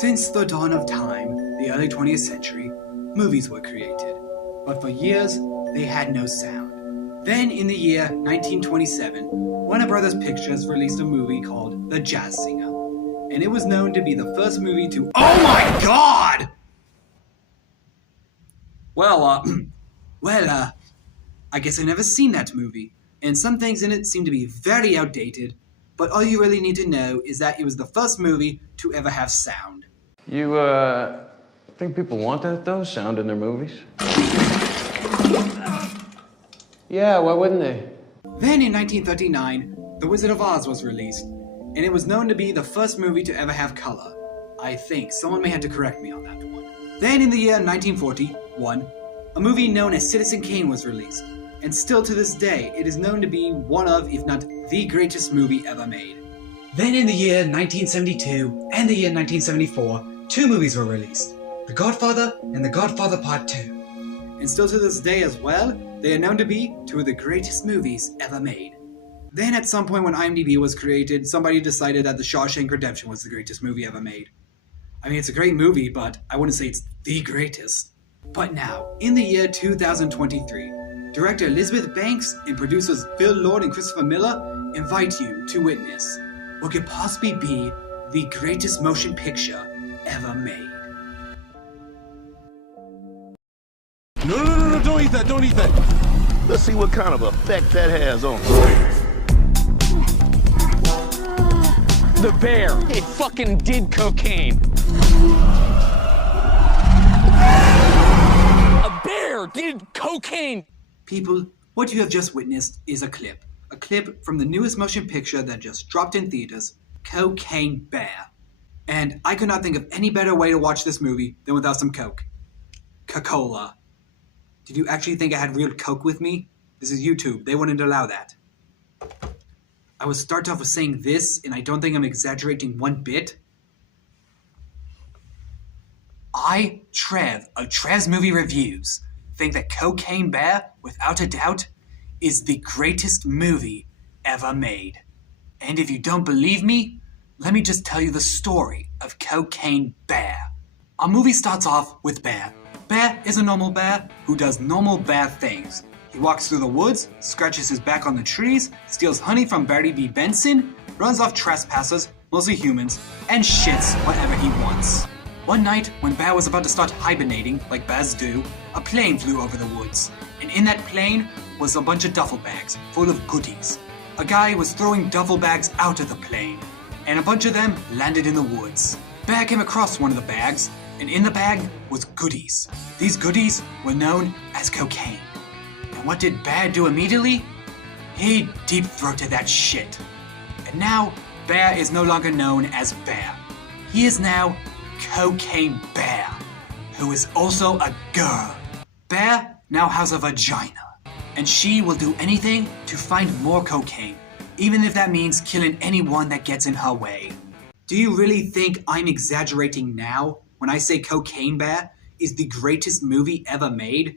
Since the dawn of time, the early 20th century, movies were created, but for years they had no sound. Then in the year 1927, Warner Brothers Pictures released a movie called The Jazz Singer, and it was known to be the first movie to— OH MY GOD! I guess I've never seen that movie, and some things in it seem to be very outdated, but all you really need to know is that it was the first movie to ever have sound. You, think people want that, though? Sound in their movies? Yeah, why wouldn't they? Then in 1939, The Wizard of Oz was released, and it was known to be the first movie to ever have color. I think. Someone may have to correct me on that one. Then in the year 1941, a movie known as Citizen Kane was released, and still to this day, it is known to be one of, if not the greatest movie ever made. Then in the year 1972 and the year 1974, two movies were released, The Godfather and The Godfather Part 2. And still to this day as well, they are known to be two of the greatest movies ever made. Then at some point when IMDb was created, somebody decided that The Shawshank Redemption was the greatest movie ever made. I mean, it's a great movie, but I wouldn't say it's the greatest. But now, in the year 2023, director Elizabeth Banks and producers Phil Lord and Christopher Miller invite you to witness what could possibly be the greatest motion picture ever made. No, don't eat that, don't eat that. Let's see what kind of effect that has on us. The bear, it fucking did cocaine. A bear did cocaine. People, what you have just witnessed is a clip from the newest motion picture that just dropped in theaters, Cocaine Bear. And I could not think of any better way to watch this movie than without some Coke. Coca-Cola. Did you actually think I had real Coke with me? This is YouTube. They wouldn't allow that. I will start off with saying this, and I don't think I'm exaggerating one bit. I, Trev, of Trev's Movie Reviews, think that Cocaine Bear, without a doubt, is the greatest movie ever made. And if you don't believe me, let me just tell you the story of Cocaine Bear. Our movie starts off with Bear. Bear is a normal bear who does normal bear things. He walks through the woods, scratches his back on the trees, steals honey from Barry B. Benson, runs off trespassers, mostly humans, and shits whatever he wants. One night, when Bear was about to start hibernating, like bears do, a plane flew over the woods, and in that plane was a bunch of duffel bags full of goodies. A guy was throwing duffel bags out of the plane, and a bunch of them landed in the woods. Bear came across one of the bags, and in the bag was goodies. These goodies were known as cocaine. And what did Bear do immediately? He deep-throated that shit. And now, Bear is no longer known as Bear. He is now Cocaine Bear, who is also a girl. Bear now has a vagina, and she will do anything to find more cocaine, even if that means killing anyone that gets in her way. Do you really think I'm exaggerating now when I say Cocaine Bear is the greatest movie ever made?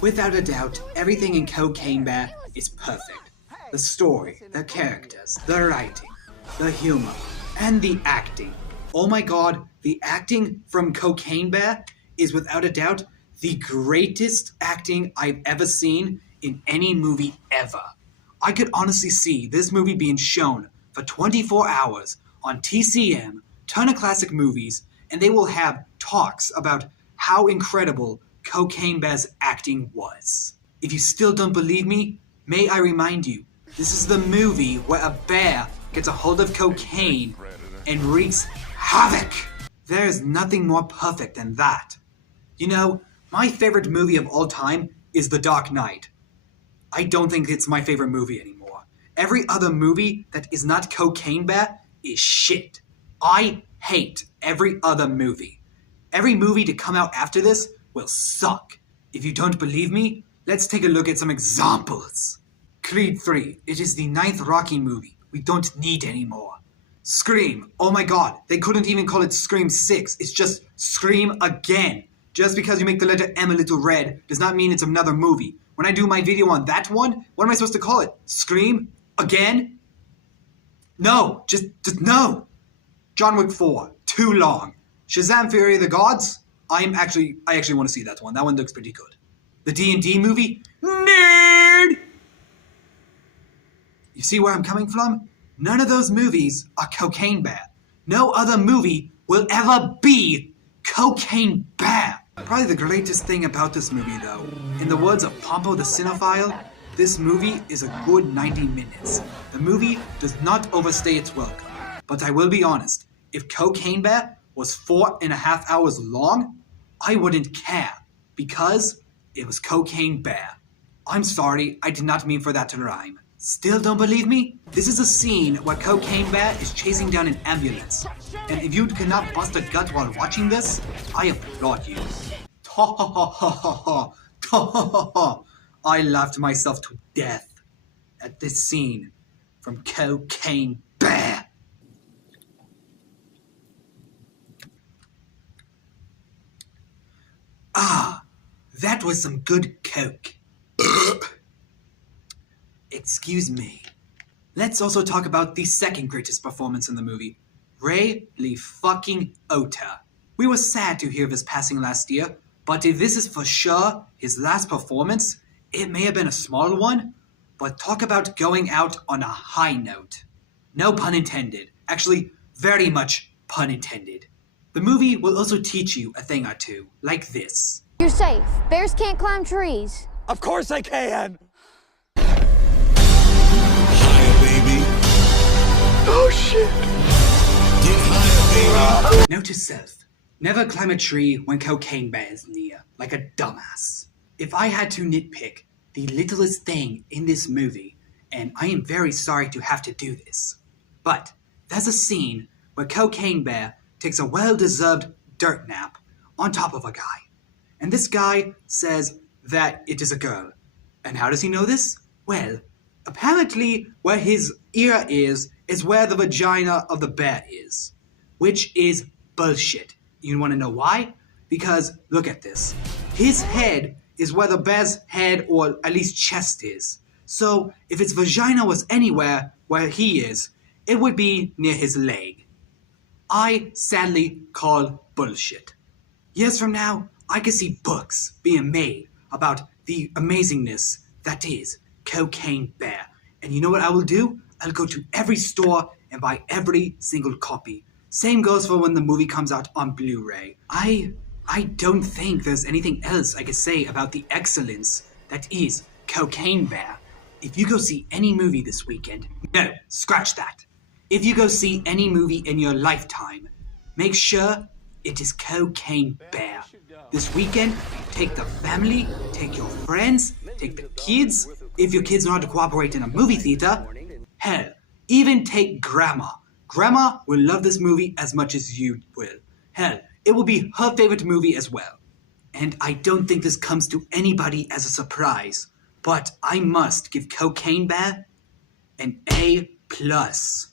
Without a doubt, everything in Cocaine Bear is perfect. The story, the characters, the writing, the humor, and the acting. Oh my god, the acting from Cocaine Bear is without a doubt the greatest acting I've ever seen in any movie ever. I could honestly see this movie being shown for 24 hours on TCM, Turner Classic Movies, and they will have talks about how incredible Cocaine Bear's acting was. If you still don't believe me, may I remind you, this is the movie where a bear gets a hold of cocaine and wreaks havoc. There is nothing more perfect than that. You know, my favorite movie of all time is The Dark Knight. I don't think it's my favorite movie anymore. Every other movie that is not Cocaine Bear is shit. I hate every other movie. Every movie to come out after this will suck. If you don't believe me, let's take a look at some examples. Creed 3, it is the 9th Rocky movie. We don't need any more. Scream, oh my god, they couldn't even call it Scream 6. It's just Scream Again. Just because you make the letter M a little red does not mean it's another movie. When I do my video on that one, what am I supposed to call it? Scream Again? No, just no. John Wick 4, too long. Shazam! Fury of the Gods. I actually want to see that one. That one looks pretty good. The D&D movie. Nerd. You see where I'm coming from? None of those movies are Cocaine Bear. No other movie will ever be Cocaine Bear. Probably the greatest thing about this movie, though, in the words of Pompo the Cinephile, this movie is a good 90 minutes. The movie does not overstay its welcome. But I will be honest, if Cocaine Bear was 4.5 hours long, I wouldn't care, because it was Cocaine Bear. I'm sorry, I did not mean for that to rhyme. Still don't believe me? This is a scene where Cocaine Bear is chasing down an ambulance. And if you cannot bust a gut while watching this, I applaud you. I laughed myself to death at this scene from Cocaine Bear. Ah, that was some good coke. Excuse me. Let's also talk about the second greatest performance in the movie, Ray Lee fucking Ota. We were sad to hear of his passing last year, but if this is for sure his last performance, it may have been a small one, but talk about going out on a high note. No pun intended. Actually, very much pun intended. The movie will also teach you a thing or two, like this. You're safe. Bears can't climb trees. Of course I can! Higher, baby. Oh, shit. Get higher, baby. Note to self, never climb a tree when Cocaine Bear is near, like a dumbass. If I had to nitpick the littlest thing in this movie, and I am very sorry to have to do this, but there's a scene where Cocaine Bear takes a well-deserved dirt nap on top of a guy. And this guy says that it is a girl. And how does he know this? Well, apparently where his ear is where the vagina of the bear is. Which is bullshit. You want to know why? Because, look at this. His head is where the bear's head, or at least chest, is. So, if its vagina was anywhere where he is, it would be near his leg. I sadly call bullshit. Years from now, I could see books being made about the amazingness that is Cocaine Bear. And you know what I will do? I'll go to every store and buy every single copy. Same goes for when the movie comes out on Blu-ray. I don't think there's anything else I could say about the excellence that is Cocaine Bear. If you go see any movie this weekend, no, scratch that. If you go see any movie in your lifetime, make sure it is Cocaine Bear. This weekend, take the family, take your friends, take the kids. If your kids know how to cooperate in a movie theater, hell, even take Grandma. Grandma will love this movie as much as you will. Hell, it will be her favorite movie as well. And I don't think this comes to anybody as a surprise, but I must give Cocaine Bear an A+. Plus.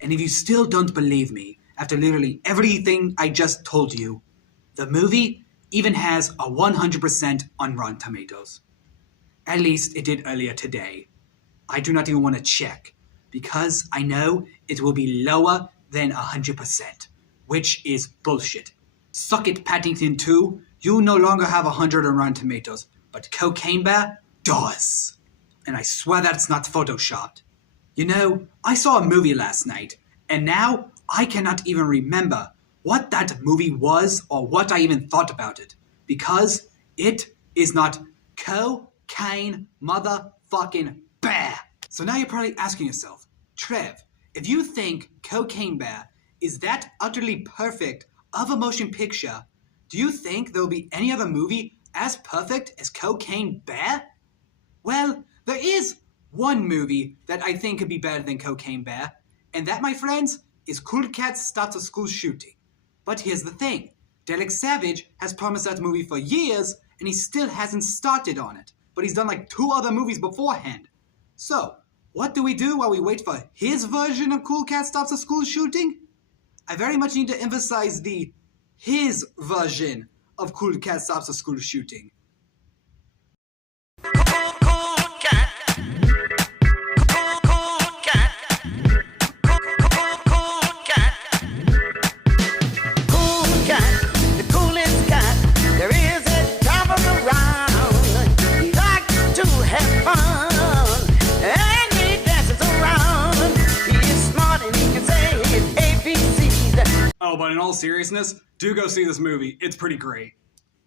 And if you still don't believe me, after literally everything I just told you, the movie even has a 100% on Rotten Tomatoes. At least it did earlier today. I do not even want to check, because I know it will be lower than 100%, which is bullshit. Suck it, Paddington 2. You no longer have 100 on Rotten Tomatoes, but Cocaine Bear does. And I swear that's not photoshopped. You know, I saw a movie last night, and now I cannot even remember what that movie was or what I even thought about it, because it is not Cocaine motherfucking Bear. So now you're probably asking yourself, Trev, if you think Cocaine Bear is that utterly perfect of a motion picture, do you think there will be any other movie as perfect as Cocaine Bear? Well, there is one movie that I think could be better than Cocaine Bear, and that, my friends, is Cool Cats Starts a School Shooting. But here's the thing. Derek Savage has promised that movie for years, and he still hasn't started on it. But he's done like 2 other movies beforehand. So, What do we do while we wait for his version of Cool Cat Stops a School Shooting? I very much need to emphasize the his version of Cool Cat Stops a School Shooting. Oh, but in all seriousness, do go see this movie. It's pretty great.